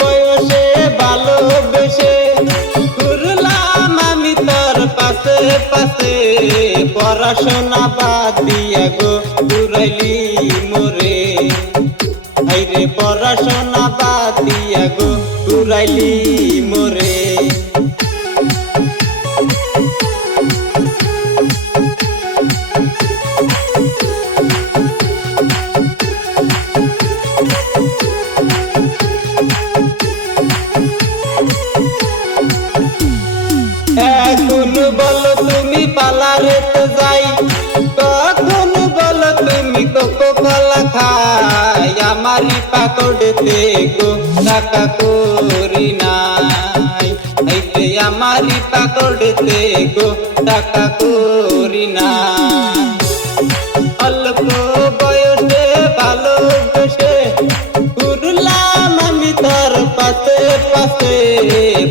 বয়সে, ভালোবেসে ঘুরলাম আমি তোর পাশে পাশে। পড়াশোনা বাদ দিয়া গো, ঘুরাইলি মোরে। হাইরে, পড়াশোনা বাদ দিয়া গো, ঘুরাইলি বলো তুমি পালারেতে যাই। কখন বলো তুমি কোকো কলা খাই। আমারই পাকড়েতে গো টাকা করি নাই। এইতে আমারই পাকড়েতে গো টাকা করি না অল্প বয়সে ভালোবেসে ঘুরলাম আমি তোর পাশে পাশে।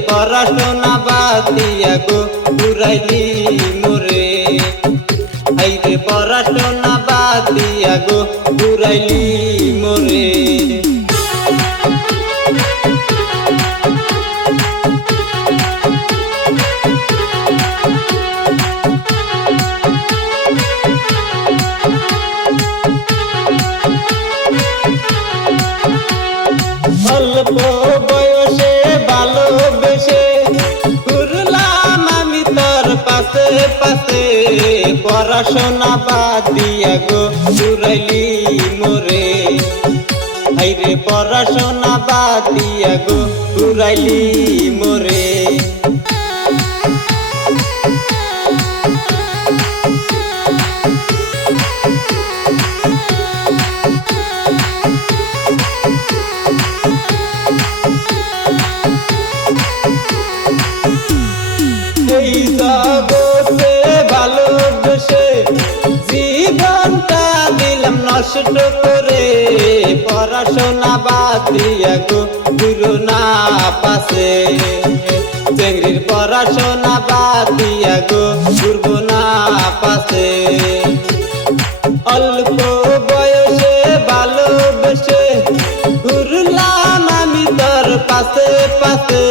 পড়াশোনা বাদ দিয়া গো ঘুরাইলি মোরে। হাইরে পড়াশোনা বাদ দিয়া গো ঘুরাইলি মোরে। অল্প পড়াশোনা বাদ দিয়া গো ঘুরাইলি মোরে। হাইরে পড়াশোনা বাদ দিয়া গো ঘুরাইলি মোরে। এই নষ্ট করে পড়াশোনা বাদ দিয়া গো না পাশে। চেংড়ির পড়াশোনা বাদ দিয়া গো না পাশে। অল্প বয়সে ভালোবেসে ঘুরলাম আমি তোর পাশে পাশে।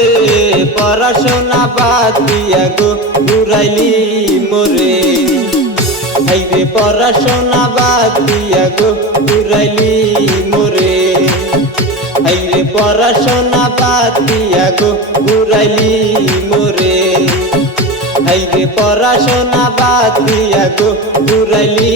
পড়াশোনা বাদ দিয়া গো ঘুরাইলি হাইরে পড়াশোনা বাদ দিয়া গো, ঘুরাইলি মোরে। আইবে পড়াশোনা বাদ দিয়া গো, ঘুরাইলি মোরে। আইবে পড়াশোনা বাদ দিয়া গো, ঘুরাইলি